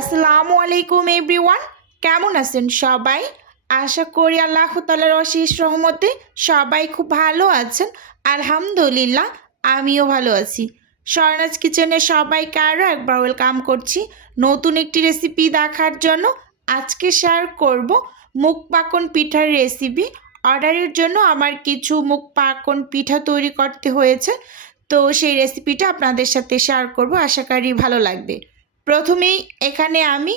আসসালামু আলাইকুম এভরিওয়ান, কেমন আছেন সবাই? আশা করি আল্লাহ তাআলার অশেষ রহমতে সবাই খুব ভালো আছেন। আলহামদুলিল্লাহ, আমিও ভালো আছি। স্বর্ণাজ কিচেনে সবাইকে আরও একবার ওয়েলকাম করছি নতুন একটি রেসিপি দেখার জন্য। আজকে শেয়ার করব মুগ পাকন পিঠার রেসিপি। অর্ডারের জন্য আমার কিছু মুগ পাকন পিঠা তৈরি করতে হয়েছে, তো সেই রেসিপিটা আপনাদের সাথে শেয়ার করব, আশা করি ভালো লাগবে। প্রথমেই এখানে আমি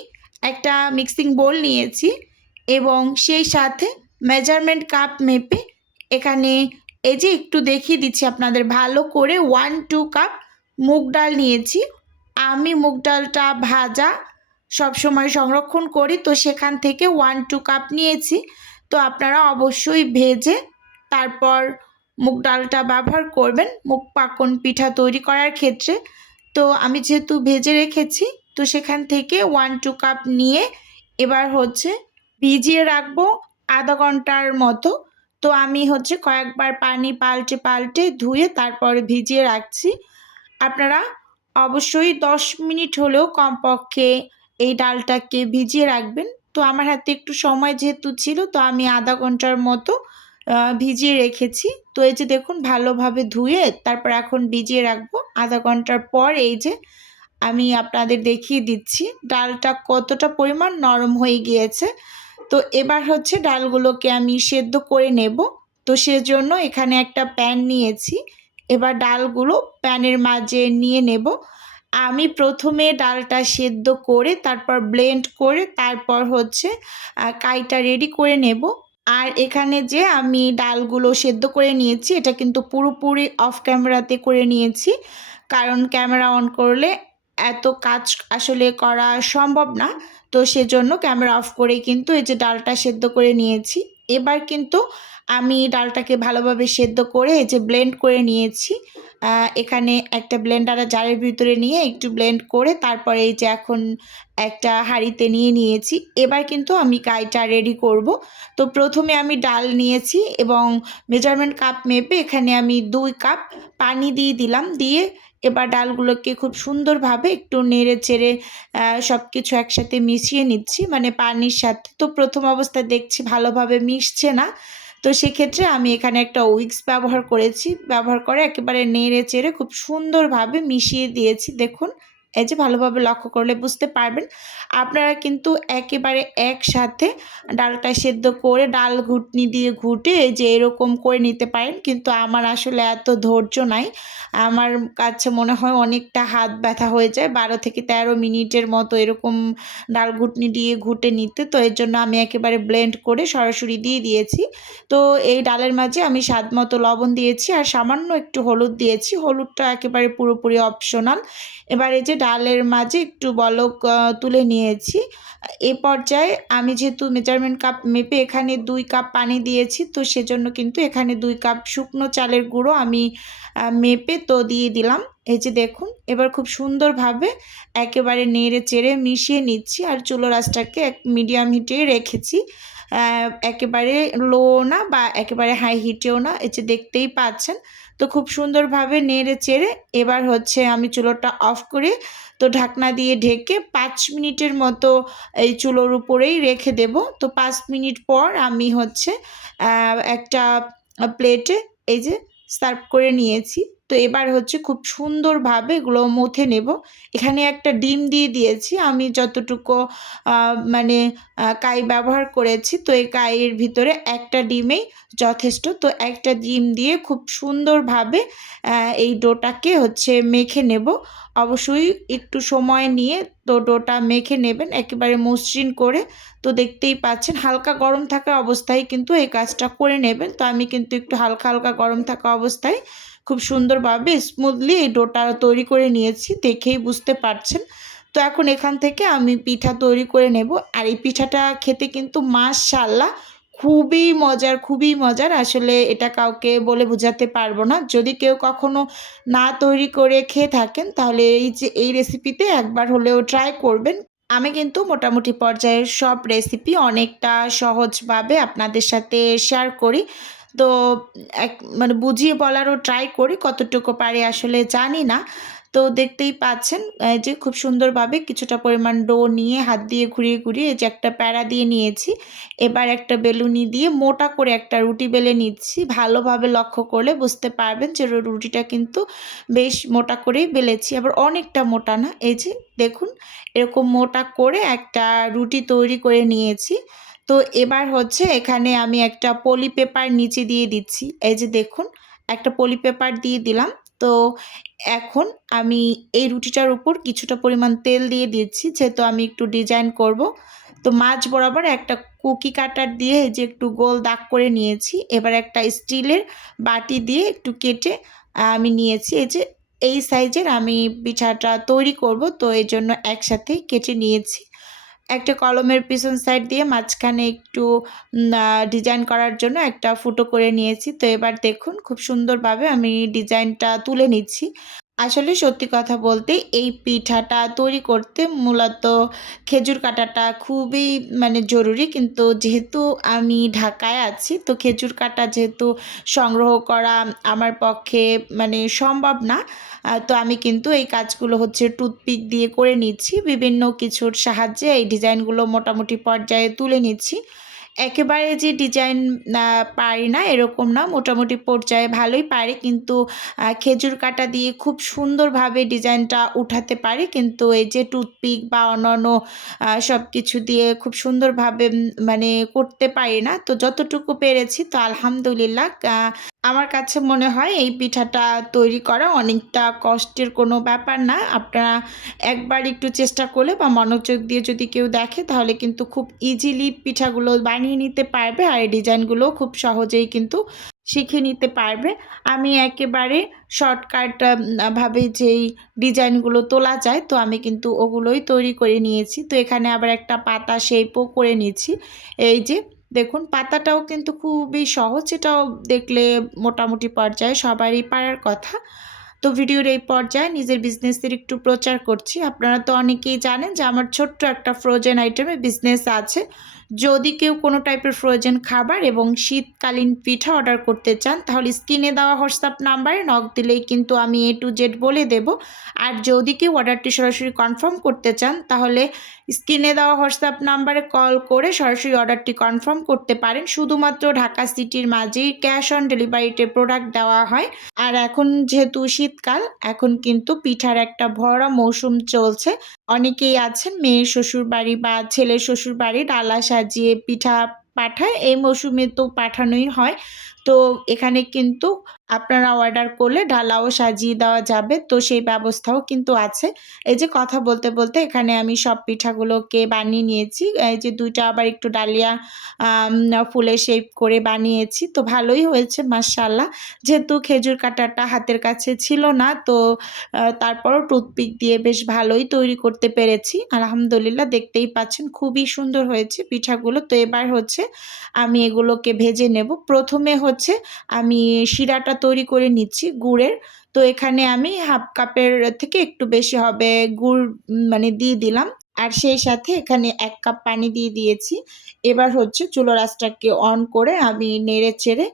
একটা মিক্সিং বোল নিয়েছি এবং সেই সাথে মেজারমেন্ট কাপ মেপে এখানে এই যে একটু দেখিয়ে দিচ্ছি আপনাদের ভালো করে 1-2 কাপ মুগ ডাল নিয়েছি। আমি মুগ ডালটা ভাজা সবসময় সংরক্ষণ করি, তো সেখান থেকে 1-2 কাপ নিয়েছি। তো আপনারা অবশ্যই ভেজে তারপর মুগ ডালটা ব্যবহার করবেন মুগ পাকন পিঠা তৈরি করার ক্ষেত্রে। তো আমি যেহেতু ভেজে রেখেছি, তো সেখান থেকে 1-2 কাপ নিয়ে এবার ভিজিয়ে রাখবো আধা ঘন্টার মতো। তো আমি কয়েকবার পানি পাল্টে পাল্টে ধুয়ে তারপরে ভিজিয়ে রাখছি। আপনারা অবশ্যই 10 মিনিট হলেও কমপক্ষে এই ডালটাকে ভিজিয়ে রাখবেন। তো আমার হাতে একটু সময় যেহেতু ছিল, তো আমি আধা ঘন্টার মতো ভিজিয়ে রেখেছি। তো এই যে দেখুন, ভালোভাবে ধুয়ে তারপর এখন ভিজিয়ে রাখবো। আধা ঘন্টার পর এই যে আমি আপনাদের দেখিয়ে দিচ্ছি ডালটা কতটা পরিমাণ নরম হয়ে গিয়েছে। তো এবার ডালগুলোকে আমি সেদ্ধ করে নেব। তো সেজন্য এখানে একটা প্যান নিয়েছি। এবার ডালগুলো প্যানের মাঝে নিয়ে নেব। আমি প্রথমে ডালটা সেদ্ধ করে তারপর ব্লেন্ড করে তারপর কাইটা রেডি করে নেব। আর এখানে যে আমি ডালগুলো সেদ্ধ করে নিয়েছি, এটা কিন্তু পুরোপুরি অফ ক্যামেরাতে করে নিয়েছি, কারণ ক্যামেরা অন করলে এত কাজ আসলে করা সম্ভব না। তো সেজন্য ক্যামেরা অফ করেই কিন্তু এই যে ডালটা সেদ্ধ করে নিয়েছি। এবার কিন্তু আমি ডালটাকে ভালোভাবে সেদ্ধ করে এই যে ব্লেন্ড করে নিয়েছি। এখানে একটা ব্লেন্ডারের জারের ভিতরে নিয়ে একটু ব্লেন্ড করে তারপরে এই যে এখন একটা হাঁড়িতে নিয়ে নিয়েছি। এবার কিন্তু আমি কাইটা রেডি করব। তো প্রথমে আমি ডাল নিয়েছি এবং মেজারমেন্ট কাপ মেপে এখানে আমি 2 কাপ পানি দিয়ে দিলাম। দিয়ে এবার ডালগুলোকে খুব সুন্দরভাবে একটু নেড়ে চেড়ে সব কিছু একসাথে মিশিয়ে নিচ্ছি, মানে পানির সাথে। তো প্রথম অবস্থায় দেখছি ভালোভাবে মিশছে না, তো সেক্ষেত্রে আমি এখানে একটা উইক্স ব্যবহার করেছি। ব্যবহার করে একেবারে নেড়ে চেড়ে খুব সুন্দরভাবে মিশিয়ে দিয়েছি। দেখুন, এই যে ভালোভাবে লক্ষ্য করলে বুঝতে পারবেন। আপনারা কিন্তু একেবারে একসাথে ডালটা সেদ্ধ করে ডাল ঘুটনি দিয়ে ঘুটে এই যে এরকম করে নিতে পারেন, কিন্তু আমার আসলে এত ধৈর্য নাই। আমার কাছে মনে হয় অনেকটা হাত ব্যথা হয়ে যায় 12 থেকে 13 মিনিটের মতো এরকম ডাল ঘুটনি দিয়ে ঘুটে নিতে। তো এর জন্য আমি একেবারে ব্লেন্ড করে সরাসরি দিয়ে দিয়েছি। তো এই ডালের মাঝে আমি স্বাদ মতো লবণ দিয়েছি আর সামান্য একটু হলুদ দিয়েছি। হলুদটা একেবারে পুরোপুরি অপশনাল। এবার এই যে ডালের মাঝে একটু বলক তুলে নিয়েছি। এ পর্যায়ে আমি যেহেতু মেজারমেন্ট কাপ মেপে এখানে 2 কাপ পানি দিয়েছি, তো সেজন্য কিন্তু এখানে 2 কাপ শুকনো চালের গুঁড়ো আমি মেপে তো দিয়ে দিলাম। এই যে দেখুন, এবার খুব সুন্দরভাবে একেবারে নেড়ে চেড়ে মিশিয়ে নিচ্ছি আর চুলোর আঁচটাকে মিডিয়াম হিটে রেখেছি। একেবারে লো না বা একেবারে হাই হিটেও না, এই যে দেখতেই পাচ্ছেন। তো খুব সুন্দরভাবে নেড়ে চেড়ে এবার আমি চুলোটা অফ করে তো ঢাকনা দিয়ে ঢেকে 5 মিনিটের মতো এই চুলোর উপরেই রেখে দেব। তো 5 মিনিট পর আমি একটা প্লেটে এই যে সার্ভ করে নিয়েছি। তো এবার খুব সুন্দরভাবে এগুলো মথে নেব। এখানে একটা ডিম দিয়ে দিয়েছি। আমি যতটুকু মানে কাই ব্যবহার করেছি, তো এই কাইয়ের ভিতরে একটা ডিমেই যথেষ্ট। তো একটা ডিম দিয়ে খুব সুন্দরভাবে এই ডোটাকে মেখে নেব। অবশ্যই একটু সময় নিয়ে তো ডোটা মেখে নেবেন একেবারে মসৃণ করে। তো দেখতেই পাচ্ছেন হালকা গরম থাকা অবস্থায় কিন্তু এই কাজটা করে নেবেন। তো আমি কিন্তু একটু হালকা হালকা গরম থাকা অবস্থায় খুব সুন্দরভাবে স্মুথলি এই ডোটা তৈরি করে নিয়েছি, দেখেই বুঝতে পারছেন। তো এখন এখান থেকে আমি পিঠা তৈরি করে নেব। আর এই পিঠাটা খেতে কিন্তু মাশাআল্লাহ খুবই মজার, খুবই মজার। আসলে এটা কাউকে বলে বোঝাতে পারবো না। যদি কেউ কখনো না তৈরি করে খেয়ে থাকেন, তাহলে এই যে এই রেসিপিতে একবার হলেও ট্রাই করবেন। আমি কিন্তু মোটামুটি পর্যায়ের সব রেসিপি অনেকটা সহজভাবে আপনাদের সাথে শেয়ার করি। তো মানে বুঝিয়ে বলারও ট্রাই করি, কতটুকু পারি আসলে জানি না। তো দেখতেই পাচ্ছেন যে খুব সুন্দরভাবে কিছুটা পরিমাণ ডো নিয়ে হাত দিয়ে ঘুরিয়ে ঘুরিয়ে এই যে একটা প্যাড়া দিয়ে নিয়েছি। এবার একটা বেলুনি দিয়ে মোটা করে একটা রুটি বেলে নিচ্ছি। ভালোভাবে লক্ষ্য করলে বুঝতে পারবেন যে রুটিটা কিন্তু বেশ মোটা করেই বেলেছি, আবার অনেকটা মোটা না। এই যে দেখুন, এরকম মোটা করে একটা রুটি তৈরি করে নিয়েছি। তো এবার হচ্ছে এখানে আমি একটা পলি পেপার নিচে দিয়ে দিচ্ছি। এই যে দেখুন, একটা পলি পেপার দিয়ে দিলাম। তো এখন আমি এই রুটিটার উপর কিছুটা পরিমাণ তেল দিয়ে দিচ্ছি, যেহেতু আমি একটু ডিজাইন করব। তো মাঝ বরাবর একটা কুকি কাটার দিয়ে যে একটু গোল দাগ করে নিয়েছি। এবার একটা স্টিলের বাটি দিয়ে একটু কেটে আমি নিয়েছি। এই যে এই সাইজের আমি পিঠাটা তৈরি করব, তো এই জন্য একসাথেই কেটে নিয়েছি। একটা কলমের পিছন সাইড দিয়ে মাঝখানে একটু ডিজাইন করার জন্য একটা ফুটো করে নিয়েছি। তো এবার দেখুন খুব সুন্দরভাবে আমি ডিজাইনটা তুলে নিচ্ছি। আসলে সত্যি কথা বলতে এই পিঠাটা তৈরি করতে মূলত খেজুর কাটাটা খুবই জরুরি। কিন্তু যেহেতু আমি ঢাকায় আছি, তো খেজুর কাটা যেহেতু সংগ্রহ করা আমার পক্ষে সম্ভব না। তো আমি কিন্তু এই কাজগুলো হচ্ছে টুথপিক দিয়ে করে নিচ্ছি। বিভিন্ন কিছুর সাহায্যে এই ডিজাইনগুলো মোটামুটি পর্যায়ে তুলে নিচ্ছি। একেবারে যে ডিজাইন পারি না এরকম না, মোটামুটি পর্যায়ে ভালোই পারি, কিন্তু খেজুর কাটা দিয়ে খুব সুন্দরভাবে ডিজাইনটা উঠাতে পারি। কিন্তু এই যে টুথপিক বা অন্যান্য সব কিছু দিয়ে খুব সুন্দরভাবে করতে পারি না। তো যতটুকু পেরেছি, তো আলহামদুলিল্লাহ। আমার কাছে মনে হয় এই পিঠাটা তৈরি করা অনেকটা কষ্টের কোনো ব্যাপার না। আপনারা একবার একটু চেষ্টা করলে বা মনোযোগ দিয়ে যদি কেউ দেখে, তাহলে কিন্তু খুব ইজিলি পিঠাগুলো বানিয়ে নিতে পারবে, আর এই ডিজাইনগুলো খুব সহজেই কিন্তু শিখে নিতে পারবে। আমি একেবারে শর্টকাট ভাবে যেই ডিজাইনগুলো তোলা যায়, তো আমি কিন্তু ওগুলোই তৈরি করে নিয়েছি। তো এখানে আবার একটা পাতা শেপও করে নিয়েছি। এই যে দেখুন, পাতাটাও কিন্তু খুবই সহজ, এটাও দেখলে মোটামুটি পর্যায়ে সবারই পারার কথা। তো ভিডিওর এই পর্যায়ে নিজের বিজনেসের একটু প্রচার করছি। আপনারা তো অনেকেই জানেন যে আমার ছোট্ট একটা ফ্রোজেন আইটেমের বিজনেস আছে। যদি কেউ কোনো টাইপের ফ্রোজেন খাবার এবং শীতকালীন পিঠা অর্ডার করতে চান, তাহলে স্ক্রিনে দেওয়া হোয়াটসঅ্যাপ নাম্বারে নক দিলেই কিন্তু আমি A to Z বলে দেব। আর যদি কেউ অর্ডারটি সরাসরি কনফার্ম করতে চান, তাহলে স্ক্রিনে দেওয়া হোয়াটসঅ্যাপ নাম্বারে কল করে সরাসরি অর্ডারটি কনফার্ম করতে পারেন। শুধুমাত্র ঢাকা সিটির মাঝেই ক্যাশ অন ডেলিভারিতে প্রোডাক্ট দেওয়া হয়। আর এখন যেহেতু শীতকাল, এখন কিন্তু পিঠার একটা ভরা মৌসুম চলছে। অনেকেই আছেন মেয়ের শ্বশুরবাড়ি বা ছেলের শ্বশুরবাড়ি ডালা সাজিয়ে পিঠা পাঠায়। এই মৌসুমে তো পাঠানোই হয়। তো এখানে কিন্তু আপনারা অর্ডার করলে ডালাও সাজিয়ে দেওয়া যাবে। তো সেই ব্যবস্থাও কিন্তু আছে। এই যে কথা বলতে বলতে এখানে আমি সব পিঠাগুলোকে বানিয়ে নিয়েছি। এই যে ২ টা আবার একটু ডালিয়া আম ফুলের শেপ করে বানিয়েছি। তো ভালোই হয়েছে মাশাআল্লাহ। যেহেতু খেজুর কাটাটা হাতের কাছে ছিল না, তো তারপরও টুথপিক দিয়ে বেশ ভালোই তৈরি করতে পেরেছি। আলহামদুলিল্লাহ, দেখতেই পাচ্ছেন খুবই সুন্দর হয়েছে পিঠাগুলো। তো এবার হচ্ছে আমি এগুলোকে ভেজে নেব। প্রথমে হচ্ছে আমি শিরাটা তৈরি করে নিচ্ছি গুড়ের। তো এখানে আমি 1/2 কাপের থেকে একটু বেশি হবে গুড় দিয়ে দিলাম। আর সেই সাথে এখানে ১ কাপ পানি দিয়ে দিয়েছি। এবার হচ্ছে চুলার আঁচটাকে অন করে আমি নেড়ে-চেড়ে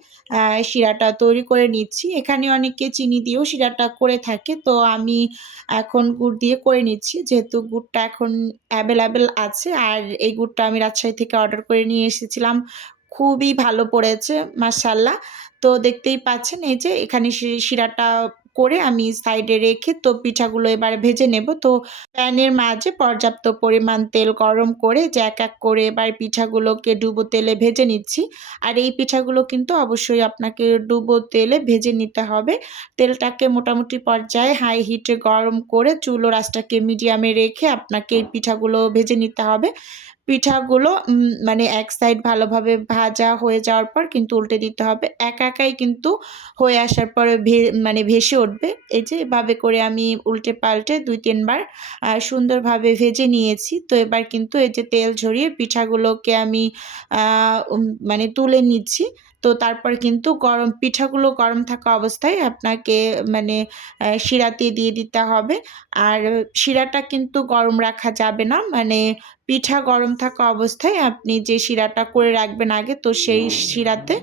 শিরাটা তৈরি করে নিচ্ছি। এখানে অনেকে চিনি দিয়েও শিরাটা করে থাকে। তো আমি এখন গুড় দিয়ে করে নিচ্ছি। যেহেতু গুড়টা এখন অ্যাভেলেবেল আছে, আর এই গুড়টা আমি রাজশাহী থেকে অর্ডার করে নিয়ে এসেছিলাম। খুবই ভালো পড়েছে মাশাআল্লাহ। তো দেখতেই পাচ্ছেন এই যে এখানে শিরাটা করে আমি সাইডে রেখে তো পিঠাগুলো এবার ভেজে নেব। তো প্যানের মাঝে পর্যাপ্ত পরিমাণ তেল গরম করে যে এক এক করে এবার পিঠাগুলোকে ডুবো তেলে ভেজে নিচ্ছি। আর এই পিঠাগুলো কিন্তু অবশ্যই আপনাকে ডুবো তেলে ভেজে নিতে হবে। তেলটাকে মোটামুটি পর্যায়ে হাই হিটে গরম করে চুলোর আঁচটাকে মিডিয়ামে রেখে আপনাকে এই পিঠাগুলো ভেজে নিতে হবে। পিঠাগুলো এক সাইড ভালোভাবে ভাজা হয়ে যাওয়ার পর কিন্তু উল্টে দিতে হবে। একা একাই কিন্তু হয়ে আসার পরে ভেসে উঠবে। এই যে এভাবে করে আমি উল্টে পাল্টে ২-৩ বার সুন্দরভাবে ভেজে নিয়েছি। তো এবার কিন্তু এই যে তেল ঝরিয়ে পিঠাগুলোকে আমি আ উম তুলে নিচ্ছি। তো তারপর কিন্তু পিঠাগুলো গরম থাকা অবস্থায় আপনাকে শিরাতে দিয়ে দিতে হবে। আর শিরাটা কিন্তু গরম রাখা যাবে না। পিঠা গরম থাকা অবস্থায় আপনি যে শিরাটা করে রাখবেন আগে, তো সেই শিরাতে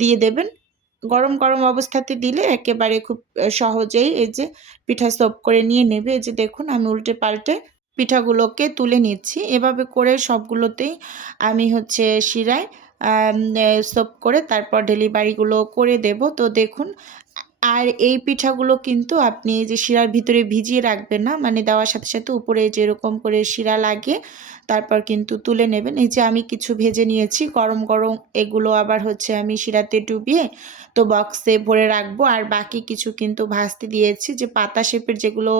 দিয়ে দেবেন। গরম গরম অবস্থাতে দিলে একেবারে খুব সহজেই এই যে পিঠা সফট করে নিয়ে নেবে। এই যে দেখুন আমি উল্টে পাল্টে পিঠাগুলোকে তুলে নিচ্ছি। এভাবে করে সবগুলোতেই আমি হচ্ছে শিরায় সফট করে তারপর ডেলিভারিগুলো করে দেব। তো দেখুন আর এই পিঠাগুলো কিন্তু আপনি এই যে শিরার ভিতরে ভিজিয়ে রাখবেন না, মানে দেওয়ার সাথে সাথে উপরে যেরকম করে শিরা লাগে তারপর কিন্তু তুলে নেবেন। এই যে আমি কিছু ভেজে নিয়েছি গরম গরম, এগুলো আবার হচ্ছে আমি শিরাতে ডুবিয়ে তো বক্সে ভরে রাখবো। আর বাকি কিছু কিন্তু ভাজতে দিয়েছি, যে পাতা শেপের যেগুলো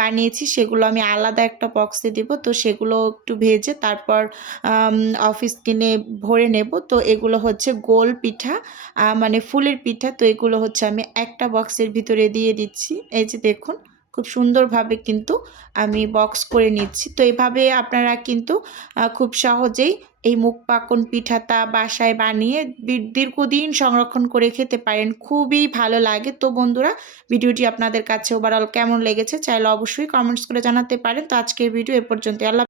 বানিয়েছি সেগুলো আমি আলাদা একটা বক্সে দেব। তো সেগুলো একটু ভেজে তারপর অফিস কিনে ভরে নেব। তো এগুলো হচ্ছে গোল পিঠা, মানে ফুলের পিঠা। তো এগুলো হচ্ছে আমি একটা বক্সের ভিতরে দিয়ে দিচ্ছি। এই যে দেখুন খুব সুন্দরভাবে কিন্তু আমি বক্স করে নিচ্ছি। তো এভাবে আপনারা কিন্তু খুব সহজেই এই মুখ পাকন পিঠাটা বাসায় বানিয়ে দীর্ঘদিন সংরক্ষণ করে খেতে পারেন, খুবই ভালো লাগে। তো বন্ধুরা, ভিডিওটি আপনাদের কাছে ওভারঅল কেমন লেগেছে চাইলে অবশ্যই কমেন্টস করে জানাতে পারেন। তো আজকের ভিডিও এ পর্যন্ত। আল্লাহ